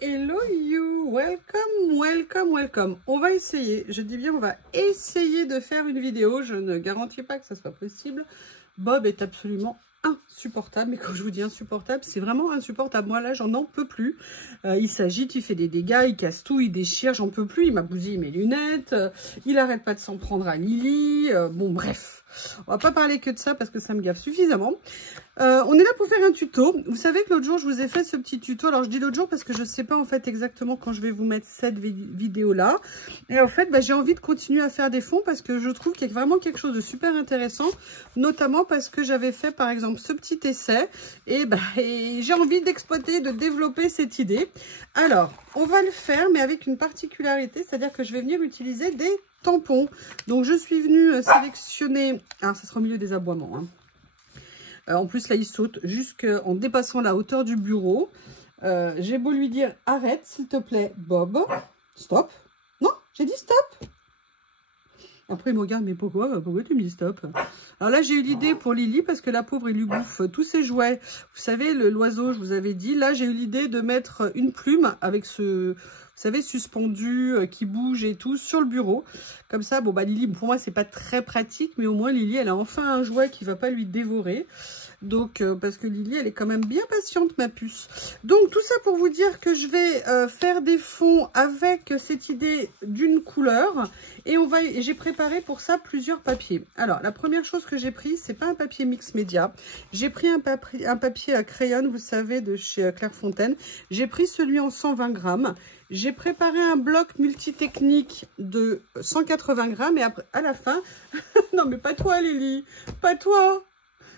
Hello you, welcome, welcome, welcome. On va essayer, je dis bien on va essayer de faire une vidéo. Je ne garantis pas que ça soit possible. Bob est absolument insupportable, mais quand je vous dis insupportable, c'est vraiment insupportable. Moi là, j'en peux plus. Il s'agite, il fait des dégâts, il casse tout, il déchire, j'en peux plus. Il m'a bousillé mes lunettes, il arrête pas de s'en prendre à Lily. Bon bref, on va pas parler que de ça parce que ça me gaffe suffisamment. On est là pour faire un tuto. Vous savez que l'autre jour, je vous ai fait ce petit tuto. Alors, je dis l'autre jour parce que je ne sais pas en fait exactement quand je vais vous mettre cette vidéo-là. Et en fait, j'ai envie de continuer à faire des fonds parce que je trouve qu'il y a vraiment quelque chose de super intéressant. Notamment parce que j'avais fait, par exemple, ce petit essai. Et j'ai envie d'exploiter, de développer cette idée. Alors, on va le faire, mais avec une particularité. C'est-à-dire que je vais venir utiliser des tampons. Donc, je suis venue sélectionner... Alors, ça sera au milieu des aboiements, hein. En plus, là, il saute jusqu'en dépassant la hauteur du bureau. J'ai beau lui dire, arrête, s'il te plaît, Bob. Stop. Non, j'ai dit stop. Après, il me regarde, mais pourquoi tu me dis stop? Alors là, j'ai eu l'idée pour Lily, parce que la pauvre, il lui bouffe tous ses jouets. Vous savez, l'oiseau, je vous avais dit. Là, j'ai eu l'idée de mettre une plume avec ce... Vous savez, suspendu, qui bouge et tout, sur le bureau. Comme ça, bon, Lily, pour moi, c'est pas très pratique, mais au moins, Lily, elle a enfin un jouet qui va pas lui dévorer. Donc, parce que Lily, elle est quand même bien patiente, ma puce. Donc, tout ça pour vous dire que je vais faire des fonds avec cette idée d'une couleur. Et j'ai préparé pour ça plusieurs papiers. Alors, la première chose que j'ai pris, c'est pas un papier mix média. J'ai pris un papier à crayon, vous savez, de chez Clairefontaine. J'ai pris celui en 120 grammes. J'ai préparé un bloc multitechnique de 180 grammes. Et après, à la fin... non, mais pas toi, Lily. Pas toi.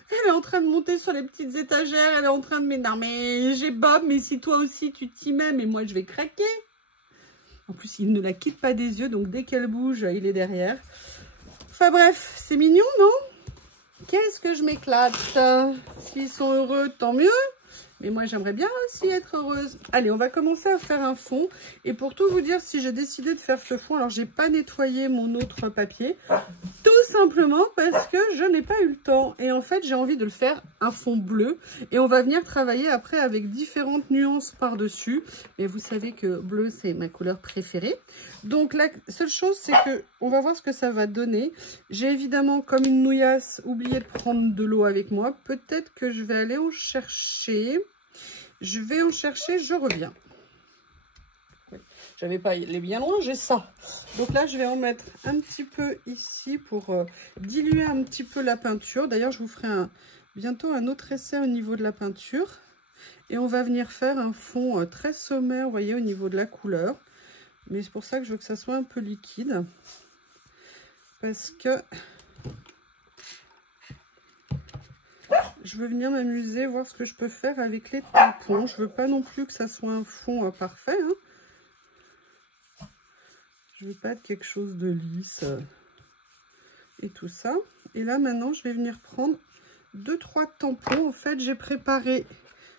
Elle est en train de monter sur les petites étagères. Elle est en train de m'énerver. J'ai Bob, mais si toi aussi, tu t'y mets, mais moi, je vais craquer. En plus, il ne la quitte pas des yeux. Donc, dès qu'elle bouge, il est derrière. Enfin, bref, c'est mignon, non? Qu'est-ce que je m'éclate. S'ils sont heureux, tant mieux. Mais moi, j'aimerais bien aussi être heureuse. Allez, on va commencer à faire un fond. Et pour tout vous dire, si j'ai décidé de faire ce fond, alors j'ai pas nettoyé mon autre papier. Tout simplement parce que je n'ai pas eu le temps. Et en fait, j'ai envie de le faire un fond bleu. Et on va venir travailler après avec différentes nuances par-dessus. Mais vous savez que bleu, c'est ma couleur préférée. Donc, la seule chose, c'est que on va voir ce que ça va donner. J'ai évidemment, comme une nouillasse, oublié de prendre de l'eau avec moi. Peut-être que je vais aller en chercher. Je vais en chercher, je reviens. Oui, j'avais pas les bien loin, j'ai ça. Donc là, je vais en mettre un petit peu ici pour diluer un petit peu la peinture. D'ailleurs, je vous ferai bientôt un autre essai au niveau de la peinture. Et on va venir faire un fond très sommaire, vous voyez, au niveau de la couleur. Mais c'est pour ça que je veux que ça soit un peu liquide. Parce que je veux venir m'amuser, voir ce que je peux faire avec les tampons. Je veux pas non plus que ça soit un fond parfait, hein. Je veux pas être quelque chose de lisse et tout ça. Et là, maintenant, je vais venir prendre 2-3 tampons. En fait, j'ai préparé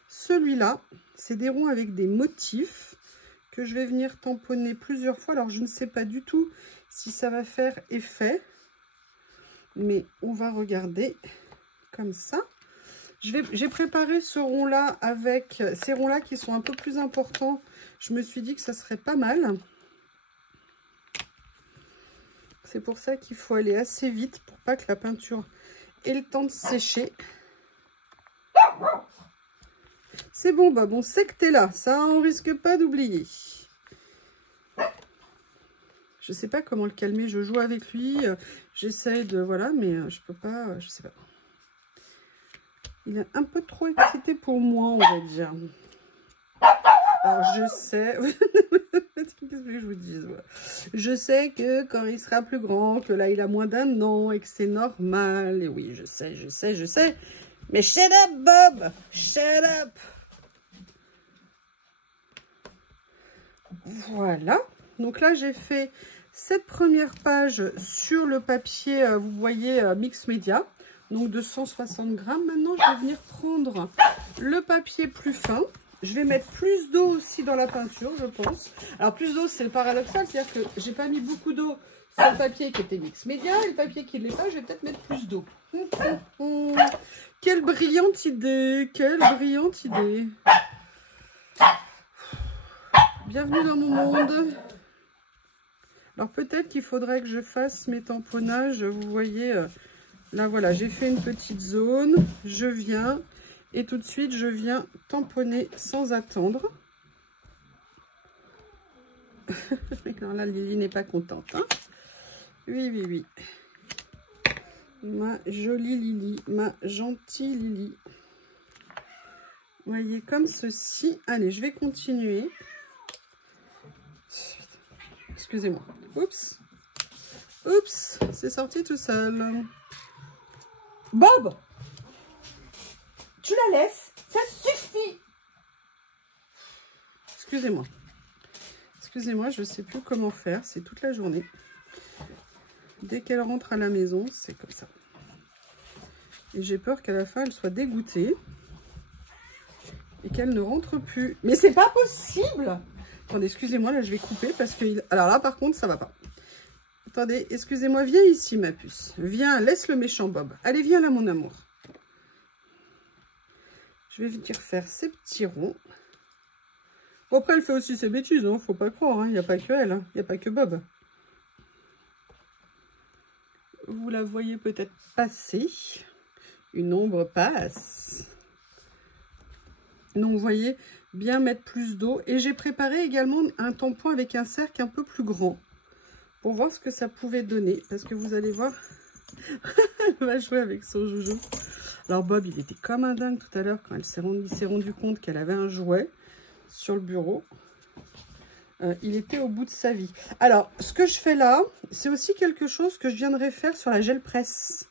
celui-là. C'est des ronds avec des motifs que je vais venir tamponner plusieurs fois. Alors, je ne sais pas du tout si ça va faire effet. Mais on va regarder comme ça. J'ai préparé ce rond-là avec ces ronds-là qui sont un peu plus importants. Je me suis dit que ça serait pas mal. C'est pour ça qu'il faut aller assez vite pour pas que la peinture ait le temps de sécher. C'est bon, Bob, on sait que tu es là. Ça, on risque pas d'oublier. Je sais pas comment le calmer. Je joue avec lui. J'essaie de... Voilà, mais je peux pas... Je sais pas. Il est un peu trop excité pour moi, on va dire. Alors, je sais... Qu'est-ce que je vous dis? Je sais que quand il sera plus grand, que là, il a moins d'1 an et que c'est normal. Et oui, je sais. Mais shut up, Bob! Shut up! Voilà. Donc là, j'ai fait cette première page sur le papier, vous voyez, mix média. Donc de 160 grammes. Maintenant, je vais venir prendre le papier plus fin. Je vais mettre plus d'eau aussi dans la peinture, je pense. Alors, plus d'eau, c'est le paradoxal. C'est-à-dire que j'ai pas mis beaucoup d'eau sur le papier qui était mix média. Et le papier qui ne l'est pas, je vais peut-être mettre plus d'eau. Quelle brillante idée! Quelle brillante idée! Bienvenue dans mon monde. Alors peut-être qu'il faudrait que je fasse mes tamponnages. Vous voyez, là voilà, j'ai fait une petite zone. Je viens et tout de suite, je viens tamponner sans attendre. Non, là, Lily n'est pas contente. Hein, oui, oui, oui. Ma jolie Lily, ma gentille Lily. Vous voyez, comme ceci. Allez, je vais continuer. Excusez-moi. Oups. Oups, c'est sorti tout seul. Bob, tu la laisses, ça suffit. Excusez-moi. Excusez-moi, je ne sais plus comment faire, c'est toute la journée. Dès qu'elle rentre à la maison, c'est comme ça. Et j'ai peur qu'à la fin, elle soit dégoûtée. Et qu'elle ne rentre plus. Mais c'est pas possible! Attendez, excusez-moi, là, je vais couper parce que... Alors là, par contre, ça va pas. Attendez, excusez-moi, viens ici, ma puce. Viens, laisse le méchant Bob. Allez, viens là, mon amour. Je vais venir faire ces petits ronds. Bon, après, elle fait aussi ses bêtises, hein. Faut pas croire, hein. Il n'y a pas que elle, hein. Il n'y a pas que Bob. Vous la voyez peut-être passer. Une ombre passe. Donc, vous voyez, bien mettre plus d'eau. Et j'ai préparé également un tampon avec un cercle un peu plus grand. Pour voir ce que ça pouvait donner. Parce que vous allez voir, elle va jouer avec son joujou. Alors, Bob, il était comme un dingue tout à l'heure quand il s'est rendu compte qu'elle avait un jouet sur le bureau. Il était au bout de sa vie. Alors, ce que je fais là, c'est aussi quelque chose que je viendrai faire sur la gel presse.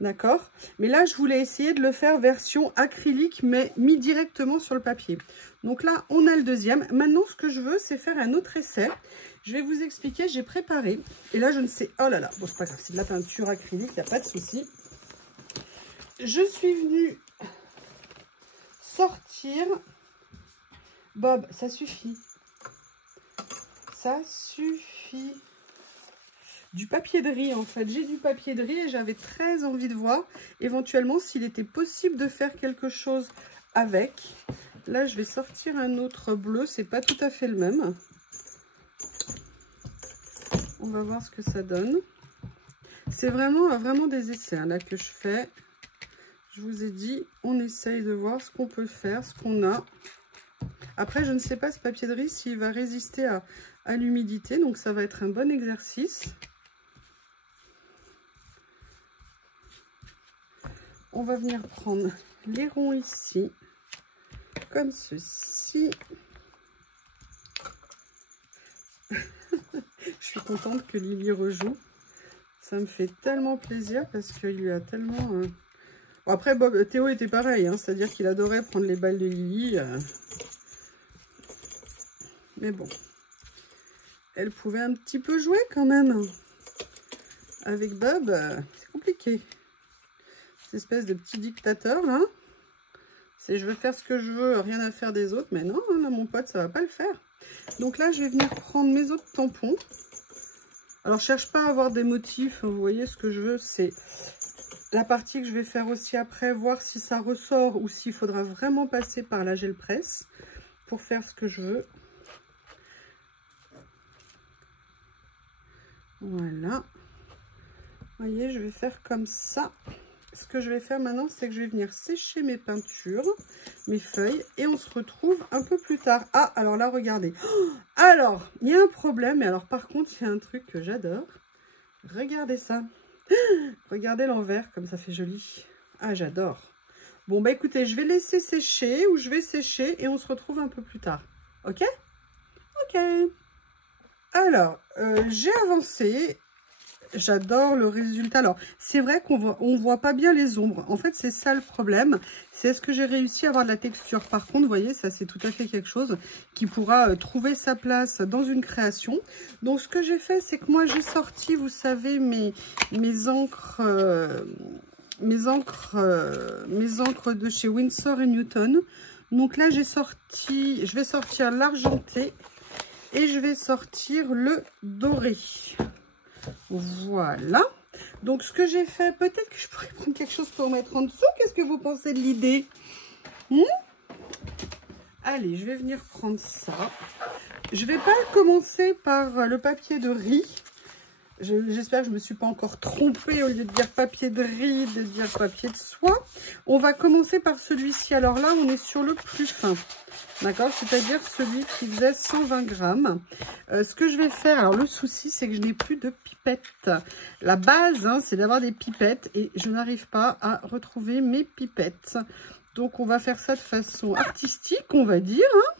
D'accord? Mais là, je voulais essayer de le faire version acrylique, mais mis directement sur le papier. Donc là, on a le deuxième. Maintenant, ce que je veux, c'est faire un autre essai. Je vais vous expliquer, j'ai préparé. Et là, je ne sais... Oh là là, bon, c'est pas grave, c'est de la peinture acrylique, il n'y a pas de souci. Je suis venue sortir... Bob, ça suffit. Ça suffit. Du papier de riz, en fait. J'ai du papier de riz et j'avais très envie de voir éventuellement s'il était possible de faire quelque chose avec. Là, je vais sortir un autre bleu. C'est pas tout à fait le même. On va voir ce que ça donne. C'est vraiment des essais hein, là que je fais. Je vous ai dit, on essaye de voir ce qu'on peut faire, ce qu'on a. Après, je ne sais pas ce papier de riz s'il va résister à l'humidité. Donc, ça va être un bon exercice. On va venir prendre les ronds ici, comme ceci. Je suis contente que Lily rejoue. Ça me fait tellement plaisir parce qu'il lui a tellement... Bon, après, Bob, Théo était pareil, hein, c'est-à-dire qu'il adorait prendre les balles de Lily. Mais bon, elle pouvait un petit peu jouer quand même. Avec Bob, c'est compliqué. Cette espèce de petit dictateur, là. C'est je veux faire ce que je veux, rien à faire des autres. Mais non, là, mon pote, ça va pas le faire. Donc là, je vais venir prendre mes autres tampons. Alors, je cherche pas à avoir des motifs. Vous voyez, ce que je veux, c'est la partie que je vais faire aussi après, voir si ça ressort ou s'il faudra vraiment passer par la gel presse pour faire ce que je veux. Voilà. Vous voyez, je vais faire comme ça. Ce que je vais faire maintenant, c'est que je vais venir sécher mes peintures, mes feuilles, et on se retrouve un peu plus tard. Ah, alors là, regardez. Oh, alors, il y a un problème, mais alors par contre, il y a un truc que j'adore. Regardez ça. Regardez l'envers, comme ça fait joli. Ah, j'adore. Bon, bah écoutez, je vais laisser sécher, ou je vais sécher, et on se retrouve un peu plus tard. Ok? Ok. Alors, j'ai avancé. J'adore le résultat. Alors, c'est vrai qu'on voit pas bien les ombres. En fait, c'est ça le problème. C'est est-ce que j'ai réussi à avoir de la texture. Par contre, vous voyez, ça, c'est tout à fait quelque chose qui pourra trouver sa place dans une création. Donc, ce que j'ai fait, c'est que moi, j'ai sorti, vous savez, mes encres de chez Winsor & Newton. Donc là, je vais sortir l'argenté et je vais sortir le doré. Voilà. Donc, ce que j'ai fait, peut-être que je pourrais prendre quelque chose pour mettre en dessous. Qu'est-ce que vous pensez de l'idée? Allez, je vais venir prendre ça. Je vais pas commencer par le papier de riz. J'espère que je ne me suis pas encore trompée, au lieu de dire papier de riz, de dire papier de soie. On va commencer par celui-ci. Alors là, on est sur le plus fin. D'accord? C'est-à-dire celui qui faisait 120 grammes. Ce que je vais faire, alors le souci, c'est que je n'ai plus de pipettes. La base, hein, c'est d'avoir des pipettes et je n'arrive pas à retrouver mes pipettes. Donc, on va faire ça de façon artistique, on va dire. Hein,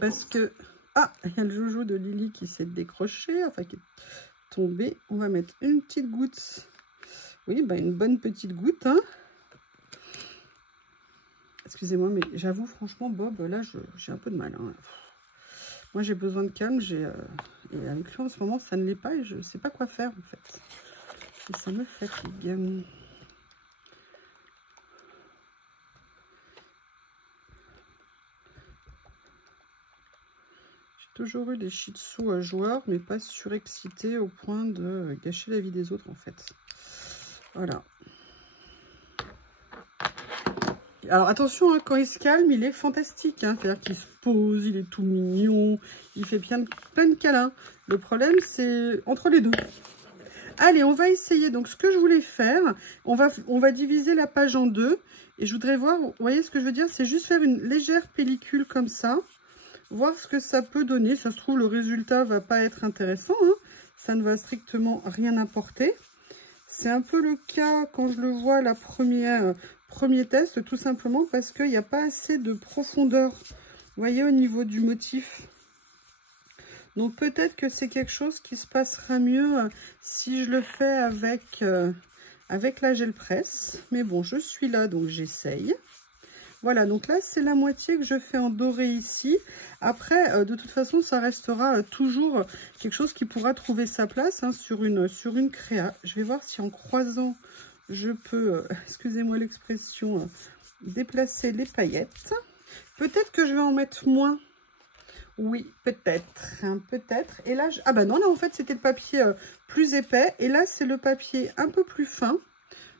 parce que... Ah, il y a le joujou de Lily qui s'est décroché, enfin qui est tombé. On va mettre une petite goutte. Oui, bah une bonne petite goutte. Hein. Excusez-moi, mais j'avoue, franchement, Bob, là, j'ai un peu de mal. Hein. Moi, j'ai besoin de calme. Et avec lui, en ce moment, ça ne l'est pas et je ne sais pas quoi faire, en fait. Et ça me fatigue. Toujours eu des shih tzus joueurs, mais pas surexcités au point de gâcher la vie des autres, en fait. Voilà. Alors, attention, hein, quand il se calme, il est fantastique. Hein, c'est-à-dire qu'il se pose, il est tout mignon, il fait plein de câlins. Le problème, c'est entre les deux. Allez, on va essayer. Donc, ce que je voulais faire, on va diviser la page en deux. Et je voudrais voir, vous voyez ce que je veux dire? C'est juste faire une légère pellicule comme ça. Voir ce que ça peut donner. Ça se trouve, le résultat va pas être intéressant. Hein. Ça ne va strictement rien apporter. C'est un peu le cas quand je le vois la premier test, tout simplement parce qu'il n'y a pas assez de profondeur, vous voyez, au niveau du motif. Donc peut-être que c'est quelque chose qui se passera mieux si je le fais avec la gel presse. Mais bon, je suis là, donc j'essaye. Voilà, donc là, c'est la moitié que je fais en doré ici. Après, de toute façon, ça restera toujours quelque chose qui pourra trouver sa place hein, sur une créa. Je vais voir si en croisant, je peux, excusez-moi l'expression, déplacer les paillettes. Peut-être que je vais en mettre moins. Oui, peut-être, hein, peut-être. Et là, ah bah non, là, en fait, c'était le papier plus épais. Et là, c'est le papier un peu plus fin.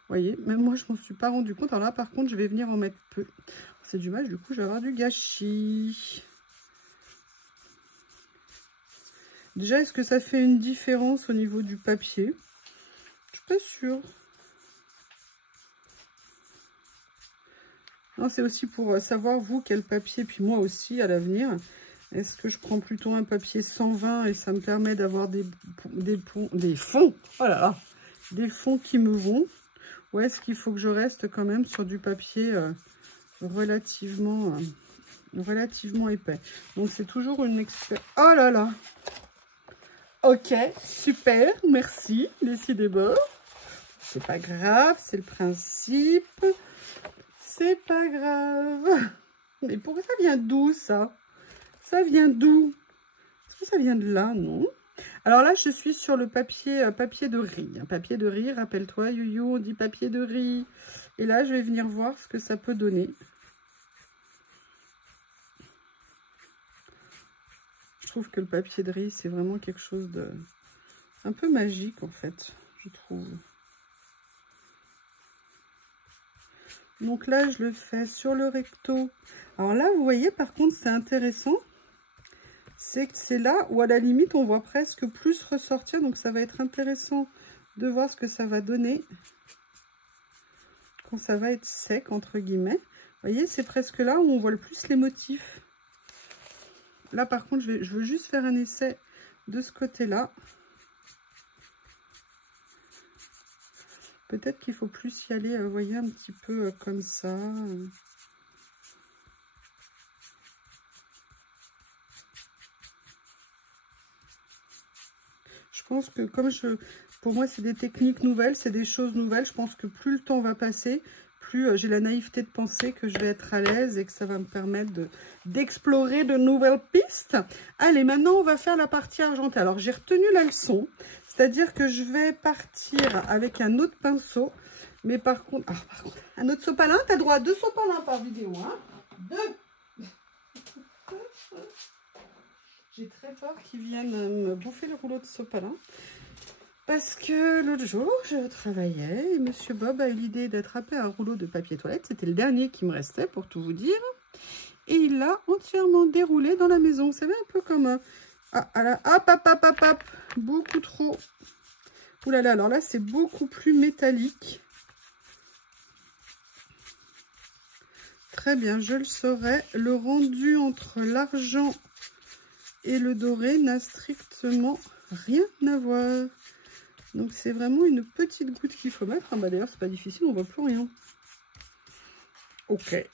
Vous voyez, même moi, je ne m'en suis pas rendu compte. Alors là, par contre, je vais venir en mettre peu. C'est dommage, du coup, je vais avoir du gâchis. Déjà, est-ce que ça fait une différence au niveau du papier? Je suis pas sûre. C'est aussi pour savoir, vous, quel papier, puis moi aussi, à l'avenir. Est-ce que je prends plutôt un papier 120 et ça me permet d'avoir des fonds, oh là là, des fonds qui me vont? Ou est-ce qu'il faut que je reste quand même sur du papier relativement épais? Donc, c'est toujours une expérience. Oh là là! Ok, super, merci, décidément. C'est pas grave, c'est le principe. C'est pas grave. Mais pourquoi ça vient d'où, ça? Ça vient d'où? Est-ce que ça vient de là? Non. Alors là, je suis sur le papier de riz. Papier de riz, rappelle-toi, Youyou, on dit papier de riz. Et là, je vais venir voir ce que ça peut donner. Je trouve que le papier de riz, c'est vraiment quelque chose de un peu magique, en fait, je trouve. Donc là, je le fais sur le recto. Alors là, vous voyez, par contre, c'est intéressant. C'est que c'est là où, à la limite, on voit presque plus ressortir. Donc, ça va être intéressant de voir ce que ça va donner quand ça va être sec, entre guillemets. Vous voyez, c'est presque là où on voit le plus les motifs. Là, par contre, je veux juste faire un essai de ce côté-là. Peut-être qu'il faut plus y aller, vous voyez, un petit peu comme ça. Je pense que pour moi, c'est des techniques nouvelles, c'est des choses nouvelles. Je pense que plus le temps va passer, plus j'ai la naïveté de penser que je vais être à l'aise et que ça va me permettre d'explorer de nouvelles pistes. Allez, maintenant, on va faire la partie argentée. Alors, j'ai retenu la leçon, c'est-à-dire que je vais partir avec un autre pinceau. Mais par contre, un autre sopalin, tu as droit à 2 sopalins par vidéo. Hein, 2. J'ai très peur qu'ils viennent me bouffer le rouleau de sopalin. Parce que l'autre jour, je travaillais et Monsieur Bob a eu l'idée d'attraper un rouleau de papier toilette. C'était le dernier qui me restait, pour tout vous dire. et il l'a entièrement déroulé dans la maison. Vous savez, un peu comme... hop, hop, hop, beaucoup trop. Ouh là là, alors là, c'est beaucoup plus métallique. Très bien, je le saurai. Le rendu entre l'argent et le doré n'a strictement rien à voir. Donc, c'est vraiment une petite goutte qu'il faut mettre. Ah bah d'ailleurs, c'est pas difficile, on voit plus rien. Ok.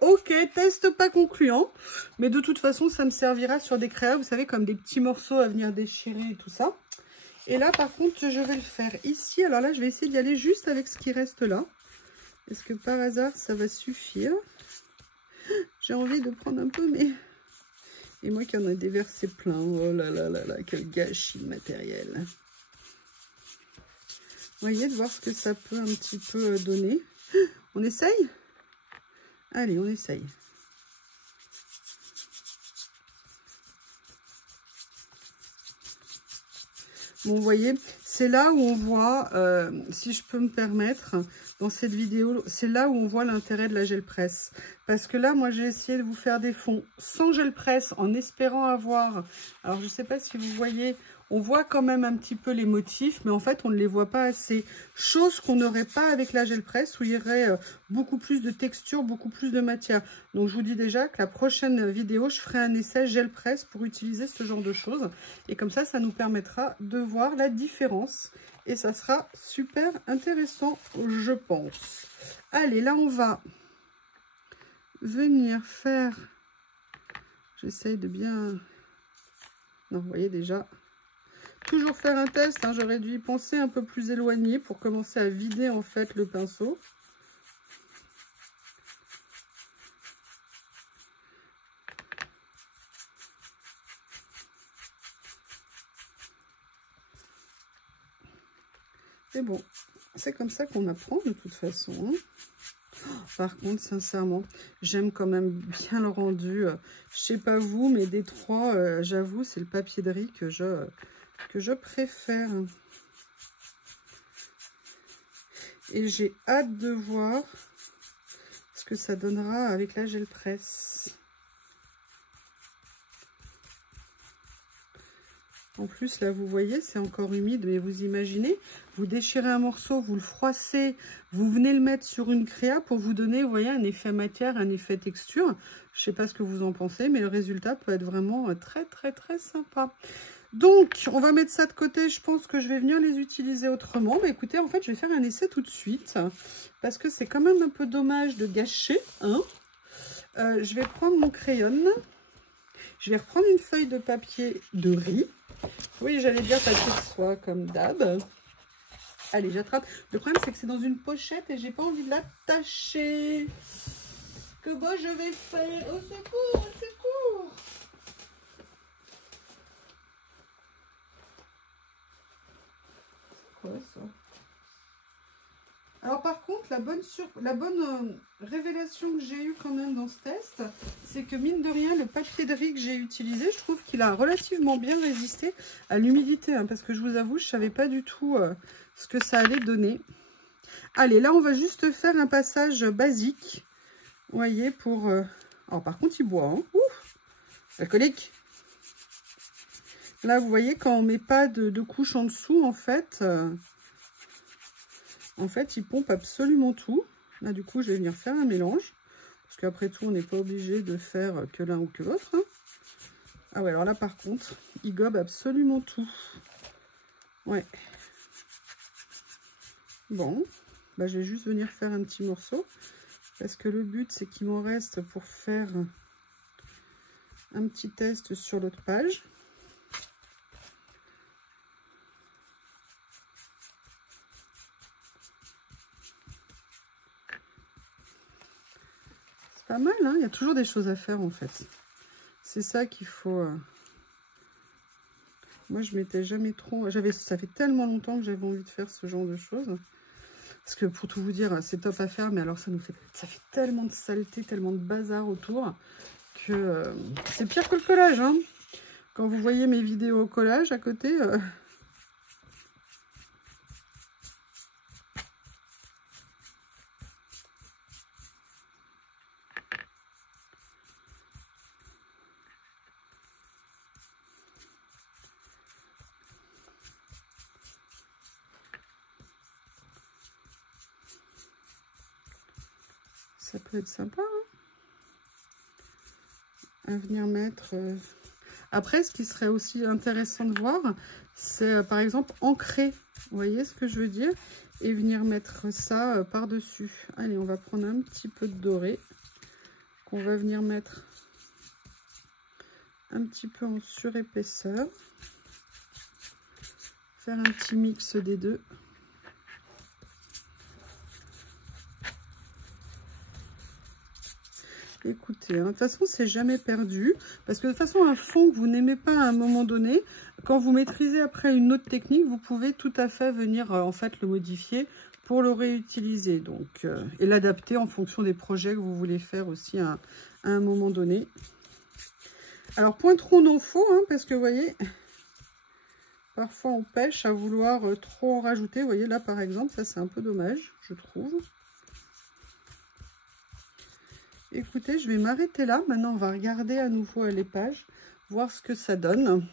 Ok, test pas concluant. Mais de toute façon, ça me servira sur des créas, vous savez, comme des petits morceaux à venir déchirer et tout ça. Et là, par contre, je vais le faire ici. Alors là, je vais essayer d'y aller juste avec ce qui reste là. Est-ce que par hasard, ça va suffire? J'ai envie de prendre un peu, mais... Et moi qui en ai déversé plein. Oh là là là là, quel gâchis de matériel. Vous voyez, de voir ce que ça peut un petit peu donner. On essaye? Allez, on essaye. Bon, vous voyez, c'est là où on voit, si je peux me permettre, dans cette vidéo, c'est là où on voit l'intérêt de la gel presse. Parce que là, moi, j'ai essayé de vous faire des fonds sans gel presse, en espérant avoir... Alors, je ne sais pas si vous voyez, on voit quand même un petit peu les motifs, mais en fait, on ne les voit pas assez. Chose qu'on n'aurait pas avec la gel presse, où il y aurait beaucoup plus de texture, beaucoup plus de matière. Donc, je vous dis déjà que la prochaine vidéo, je ferai un essai gel presse pour utiliser ce genre de choses. Et comme ça nous permettra de voir la différence. Et ça sera super intéressant, je pense. Allez, là, on va venir faire... J'essaye de bien... Non, vous voyez déjà... Toujours faire un test, hein, j'aurais dû y penser un peu plus éloigné pour commencer à vider en fait le pinceau. Et bon, c'est comme ça qu'on apprend de toute façon. Hein. Par contre, sincèrement, j'aime quand même bien le rendu. Je sais pas vous, mais des trois, j'avoue, c'est le papier de riz que je préfère. Et j'ai hâte de voir ce que ça donnera avec la gel presse. En plus, là, vous voyez, c'est encore humide, mais vous imaginez, vous déchirez un morceau, vous le froissez, vous venez le mettre sur une créa pour vous donner, vous voyez, un effet matière, un effet texture. Je ne sais pas ce que vous en pensez, mais le résultat peut être vraiment très, très, très sympa. Donc, on va mettre ça de côté. Je pense que je vais venir les utiliser autrement. Mais écoutez, en fait, je vais faire un essai tout de suite, parce que c'est quand même un peu dommage de gâcher. Hein. Je vais prendre mon crayon. Je vais reprendre une feuille de papier de riz. Oui, j'allais dire papier de soie comme d'hab. Allez, j'attrape. Le problème, c'est que c'est dans une pochette et j'ai pas envie de l'attacher. Que moi, je vais faire? Au secours, au secours! C'est quoi ça? Alors par contre, la bonne révélation que j'ai eue quand même dans ce test, c'est que mine de rien, le papier de riz que j'ai utilisé, je trouve qu'il a relativement bien résisté à l'humidité. Hein, parce que je vous avoue, je ne savais pas du tout ce que ça allait donner. Allez, là on va juste faire un passage basique. Vous voyez, pour... Alors par contre, il boit. Hein. Ouf, alcoolique. Là, vous voyez, quand on ne met pas de couche en dessous, en fait... En fait, il pompe absolument tout. Là, du coup, je vais venir faire un mélange. Parce qu'après tout, on n'est pas obligé de faire que l'un ou que l'autre. Hein. Ah ouais, alors là, par contre, il gobe absolument tout. Ouais. Bon, bah, je vais juste venir faire un petit morceau. Parce que le but, c'est qu'il m'en reste pour faire un petit test sur l'autre page. Pas mal, hein, il y a toujours des choses à faire en fait. C'est ça qu'il faut... Moi, je m'étais jamais trop... Ça fait tellement longtemps que j'avais envie de faire ce genre de choses. Parce que pour tout vous dire, c'est top à faire, mais alors ça fait tellement de saleté, tellement de bazar autour, que c'est pire que le collage. Hein. Quand vous voyez mes vidéos au collage à côté... Ça peut être sympa, hein, à venir mettre. Après, ce qui serait aussi intéressant de voir, c'est par exemple ancrer. Vous voyez ce que je veux dire? Et venir mettre ça par-dessus. Allez, on va prendre un petit peu de doré qu'on va venir mettre un petit peu en surépaisseur. Faire un petit mix des deux. Écoutez, hein, de toute façon, c'est jamais perdu. Parce que de toute façon, un fond que vous n'aimez pas à un moment donné, quand vous maîtrisez après une autre technique, vous pouvez tout à fait venir en fait le modifier pour le réutiliser. Donc, et l'adapter en fonction des projets que vous voulez faire aussi à un moment donné. Alors, point trop non faux, hein, parce que vous voyez, parfois on pêche à vouloir trop en rajouter. Vous voyez, là par exemple, ça c'est un peu dommage, je trouve. Écoutez, je vais m'arrêter là. Maintenant, on va regarder à nouveau les pages, voir ce que ça donne.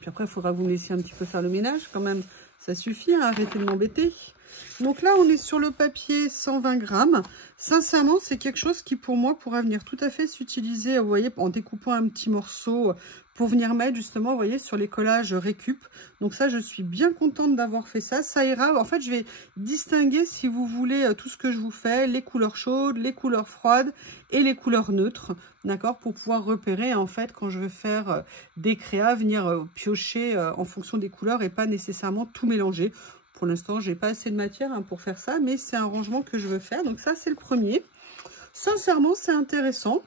Puis après, il faudra que vous me laissiez un petit peu faire le ménage quand même. Ça suffit, hein, arrêtez de m'embêter. Donc là, on est sur le papier 120 grammes. Sincèrement, c'est quelque chose qui, pour moi, pourra venir tout à fait s'utiliser, vous voyez, en découpant un petit morceau pour venir mettre, justement, vous voyez, sur les collages récup. Donc ça, je suis bien contente d'avoir fait ça. Ça ira. En fait, je vais distinguer, si vous voulez, tout ce que je vous fais, les couleurs chaudes, les couleurs froides et les couleurs neutres, d'accord, pour pouvoir repérer, en fait, quand je veux faire des créas, venir piocher en fonction des couleurs et pas nécessairement tout mélanger. Pour l'instant, j'ai pas assez de matière hein, pour faire ça, mais c'est un rangement que je veux faire. Donc ça, c'est le premier. Sincèrement, c'est intéressant.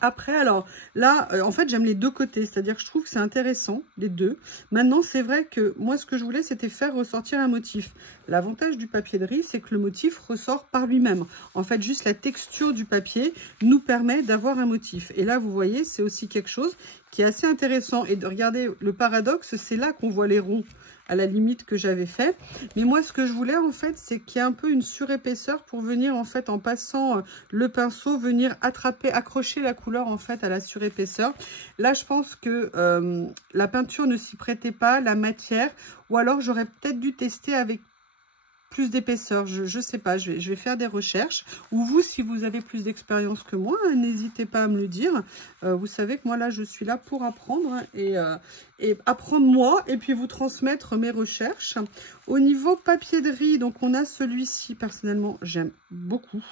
Après, alors là, en fait, j'aime les deux côtés. C'est-à-dire que je trouve que c'est intéressant, les deux. Maintenant, c'est vrai que moi, ce que je voulais, c'était faire ressortir un motif. L'avantage du papier de riz, c'est que le motif ressort par lui-même. En fait, juste la texture du papier nous permet d'avoir un motif. Et là, vous voyez, c'est aussi quelque chose qui est assez intéressant. Et de regarder le paradoxe, c'est là qu'on voit les ronds, à la limite que j'avais fait. Mais moi, ce que je voulais, en fait, c'est qu'il y ait un peu une surépaisseur pour venir, en fait, en passant le pinceau, venir attraper, accrocher la couleur, en fait, à la surépaisseur. Là, je pense que la peinture ne s'y prêtait pas, la matière, ou alors j'aurais peut-être dû tester avec plus d'épaisseur, je sais pas, je vais faire des recherches. Ou vous, si vous avez plus d'expérience que moi, n'hésitez pas à me le dire. Vous savez que moi, là, je suis là pour apprendre hein, et apprendre moi et puis vous transmettre mes recherches. Au niveau papier de riz, donc on a celui-ci, personnellement, j'aime beaucoup.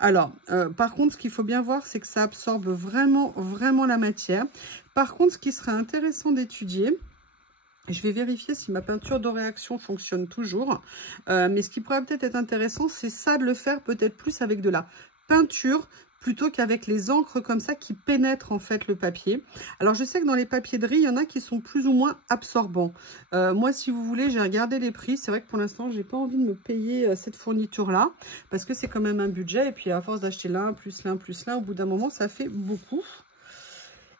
Alors, par contre, ce qu'il faut bien voir, c'est que ça absorbe vraiment, vraiment la matière. Par contre, ce qui serait intéressant d'étudier, je vais vérifier si ma peinture dorée action fonctionne toujours. Mais ce qui pourrait peut-être être intéressant, c'est ça de le faire peut-être plus avec de la peinture plutôt qu'avec les encres comme ça qui pénètrent en fait le papier. Alors je sais que dans les papiers de riz, il y en a qui sont plus ou moins absorbants. Moi, si vous voulez, j'ai regardé les prix. C'est vrai que pour l'instant, j'ai pas envie de me payer cette fourniture-là parce que c'est quand même un budget. Et puis à force d'acheter l'un, plus l'un, plus l'un, au bout d'un moment, ça fait beaucoup.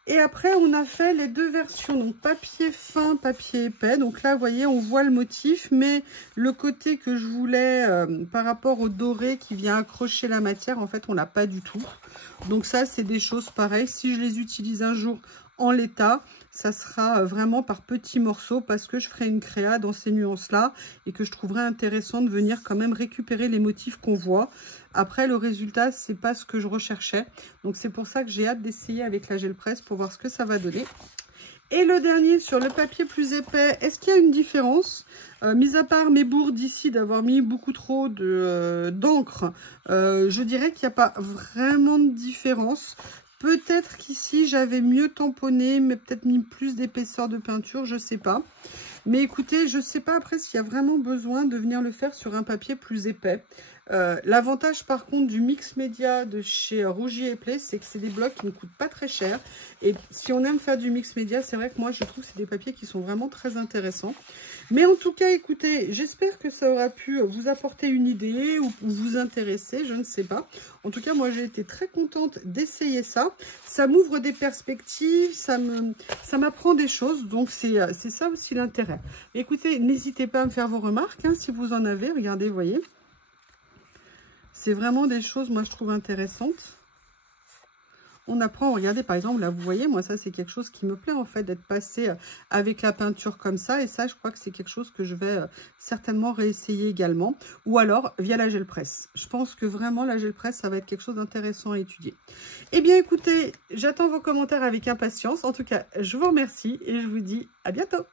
Et après, on a fait les deux versions, donc papier fin, papier épais. Donc là, vous voyez, on voit le motif, mais le côté que je voulais par rapport au doré qui vient accrocher la matière, en fait, on l'a pas du tout. Donc ça, c'est des choses pareilles. Si je les utilise un jour en l'état, ça sera vraiment par petits morceaux parce que je ferai une créa dans ces nuances-là et que je trouverais intéressant de venir quand même récupérer les motifs qu'on voit. Après, le résultat, c'est pas ce que je recherchais. Donc, c'est pour ça que j'ai hâte d'essayer avec la gel presse pour voir ce que ça va donner. Et le dernier, sur le papier plus épais, est-ce qu'il y a une différence? Mis à part mes bourdes ici d'avoir mis beaucoup trop d'encre, je dirais qu'il n'y a pas vraiment de différence. Peut-être qu'ici, j'avais mieux tamponné, mais peut-être mis plus d'épaisseur de peinture, je ne sais pas. Mais écoutez, je ne sais pas après s'il y a vraiment besoin de venir le faire sur un papier plus épais. L'avantage par contre du mix média de chez Rougier & Play, c'est que c'est des blocs qui ne coûtent pas très cher. Et si on aime faire du mix média, c'est vrai que moi je trouve que c'est des papiers qui sont vraiment très intéressants. Mais en tout cas, écoutez, j'espère que ça aura pu vous apporter une idée ou vous intéresser, je ne sais pas. En tout cas, moi j'ai été très contente d'essayer ça. Ça m'ouvre des perspectives, ça m'apprend des choses, donc c'est ça aussi l'intérêt. Écoutez, n'hésitez pas à me faire vos remarques, hein, si vous en avez, regardez, vous voyez. C'est vraiment des choses, moi, je trouve intéressantes. on apprend. Regardez, par exemple, là, vous voyez, moi, ça, c'est quelque chose qui me plaît, en fait, d'être passé avec la peinture comme ça. Et ça, je crois que c'est quelque chose que je vais certainement réessayer également. Ou alors, via la gel presse. Je pense que vraiment, la gel presse, ça va être quelque chose d'intéressant à étudier. Eh bien, écoutez, j'attends vos commentaires avec impatience. En tout cas, je vous remercie et je vous dis à bientôt.